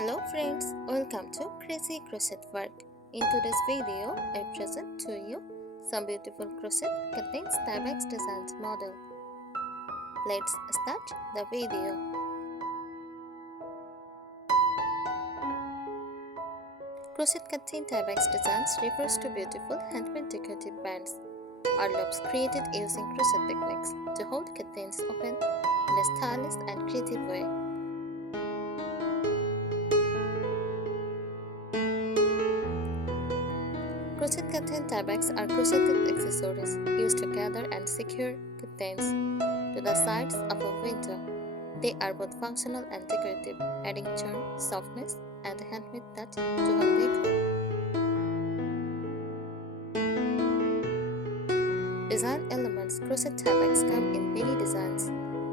Hello friends, welcome to Crazy Crochet Work. In today's video, I present to you some beautiful crochet contains Tiebacks designs model. Let's start the video. Crochet contain Tiebacks designs refers to beautiful handmade decorative bands or loops created using crochet techniques to hold contains open in a stylish and creative way. Crochet contain tiebacks are crocheted accessories used to gather and secure curtains to the sides of a window. They are both functional and decorative, adding charm, softness, and a handmade touch to home decor. Design elements. Crochet tiebacks come in many designs,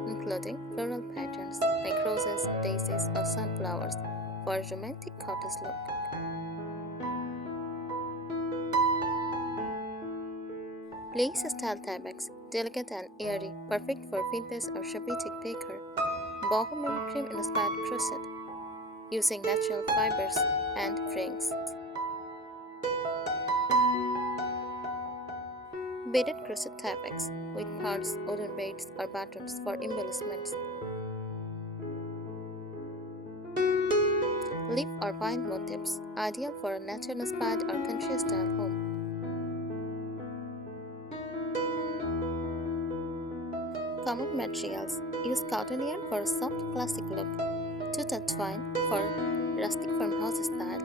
including floral patterns like roses, daisies, or sunflowers for a romantic cottage look. Lace-style tiebacks, delicate and airy, perfect for vintage or shabby decor. Boho Memory Cream inspired crochet, using natural fibers and rings. Beaded crochet tiebacks with pearls, wooden beads, or buttons for embellishments. Leaf or vine motifs, ideal for a nature-inspired or country-style home. Common materials. Use cotton yarn for a soft classic look, tuta twine for rustic farmhouse style,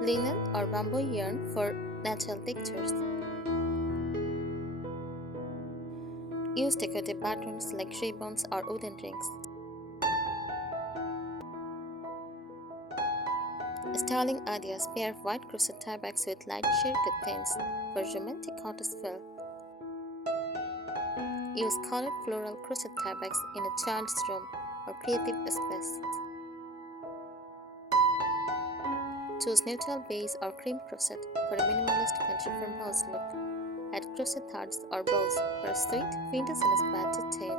linen or bamboo yarn for natural textures. Use decorative patterns like ribbons or wooden rings. Styling ideas. Pair white crochet tiebacks with light sheer curtains for romantic cottage feel. Use colored floral crochet tiebacks in a child's room or creative space. Choose neutral beige or cream crochet for a minimalist country farmhouse look. Add crochet hearts or bows for a sweet, vintage-inspired detail.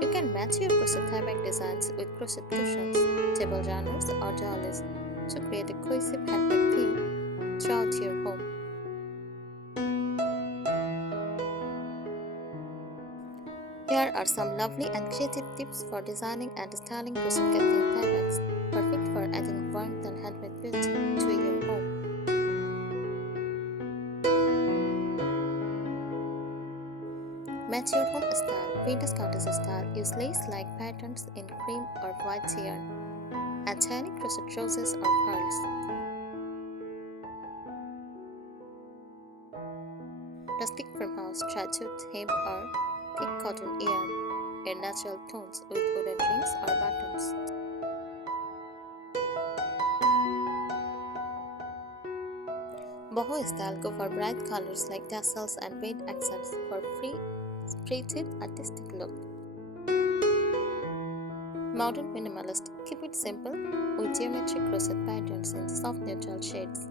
You can match your crochet tieback designs with crochet cushions, table runners, or dollies to create a cohesive handmade theme throughout your home. Here are some lovely and creative tips for designing and styling crochet contain tiebacks, perfect for adding warmth and handmade beauty to your home. Match your home style. Vintage cottage style. Use lace-like patterns in cream or white yarn. Add tiny crochet roses or pearls. Rustic farmhouse. Try jute, hemp, or thick cotton yarn in natural tones with wooden rings or buttons. Boho style. Go for bright colors like tassels and bead accents for free spirited artistic look. Modern minimalist. Keep it simple with geometric crochet patterns in soft neutral shades.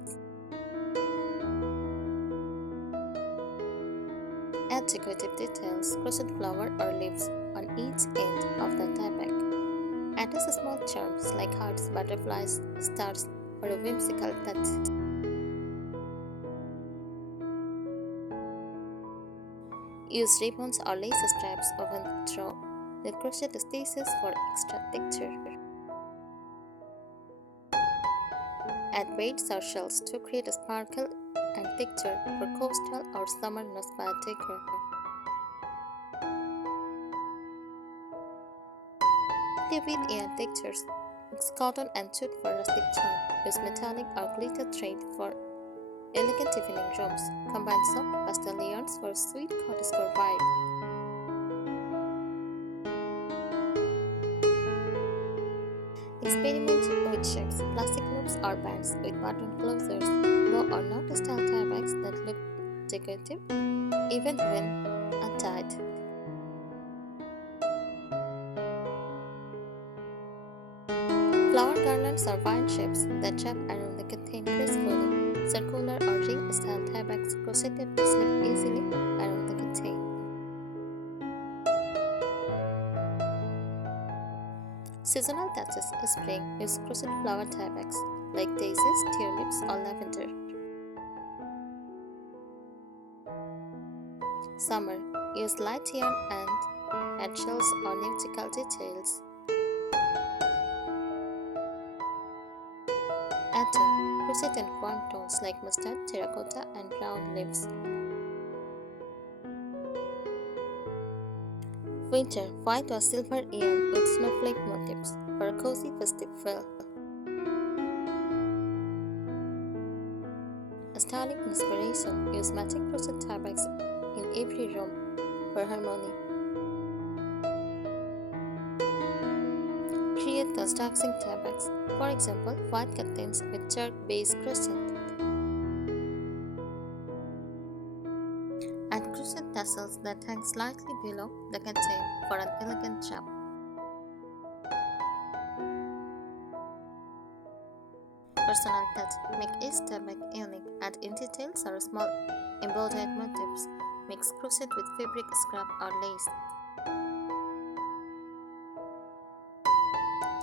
Add decorative details, crochet flower or leaves on each end of the tieback. Add small charms like hearts, butterflies, stars for a whimsical touch. Use ribbons or lace straps woven through the crochet stitches for extra texture. Add beads or shells to create a sparkle and texture for coastal or summer-inspired decor. Play with yarn textures. Mix cotton and jute for rustic charm. Use metallic or glitter thread for elegant evening rooms. Combine soft pastel yarns for a sweet cottagecore vibe. Experiment with shapes, plastic loops or bands with button closures, bow or knot style tiebacks that look decorative even when untied. Flower garlands or vine shapes that wrap around the contain gracefully. Circular or ring style tiebacks crocheted to slip easily around the contain. Seasonal touches spring use crochet flower tiebacks like daisies, tulips, or lavender. Summer use light yarn and add shells or nautical details. Autumn crochet in warm tones like mustard, terracotta, and brown leaves. Winter white or silver yarn with snowflake motifs for a cozy festive feel. A styling inspiration, use matching crochet tiebacks in every room for harmony. Create constructing tiebacks, for example, white curtains with jerk base crochet. Add crochet tassels that hang slightly below the curtain for an elegant wrap. Personal touch, make each tieback unique, add in details or small embroidered motifs. Mix crochet with fabric, scrap, or lace.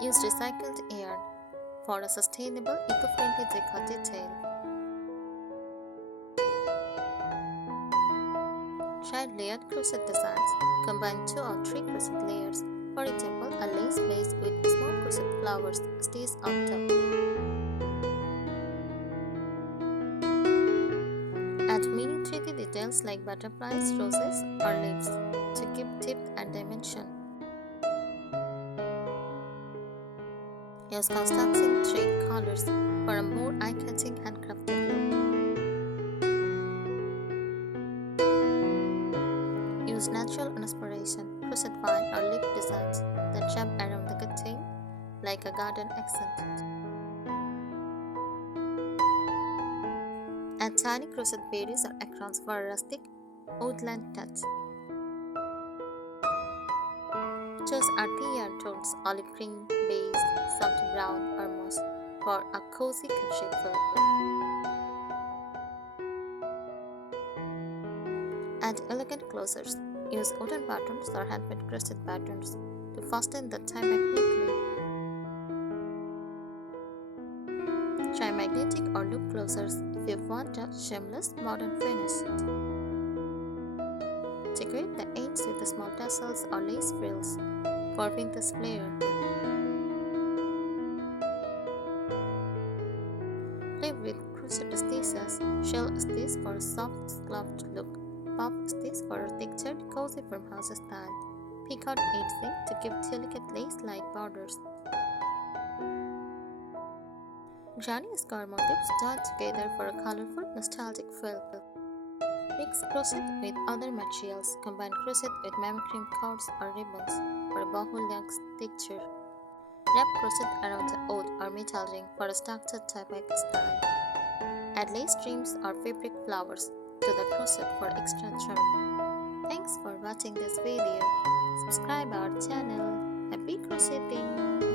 Use recycled yarn for a sustainable, eco-friendly decor detail. Try layered crochet designs. Combine 2 or 3 crochet layers. For example, a lace base with small crochet flowers stitched on top. Add mini 3D details like butterflies, roses, or leaves to give depth and dimension. Use construction thread colors for a more eye-catching handcrafted look. Use natural inspiration, crochet vine or leaf designs that wrap around the curtain like a garden accent. Add tiny crochet berries or acorns for a rustic woodland touch. Choose earthy yarn tones, olive green, beige, soft brown, or moss for a cozy country feel. Add elegant closures. Use wooden patterns or handmade crochet patterns to fasten the tieback neatly. Try magnetic or loop closures if you want a shameless modern finish. Decorate the ends with small tassels or lace frills for vintage flair. Play with crochet stitches, shell stitch for a soft scalloped look, puff stitch for a textured cozy farmhouse style, peacock edging to give delicate lace-like borders. Granny scar motifs joined together for a colorful, nostalgic feel. Mix crochet with other materials. Combine crochet with mimicry cords or ribbons for a boho-luxe texture. Wrap crochet around the wood or metal ring for a structured tieback style. Add lace trims or fabric flowers to the crochet for extra charm. Thanks for watching this video. Subscribe our channel. Happy crocheting!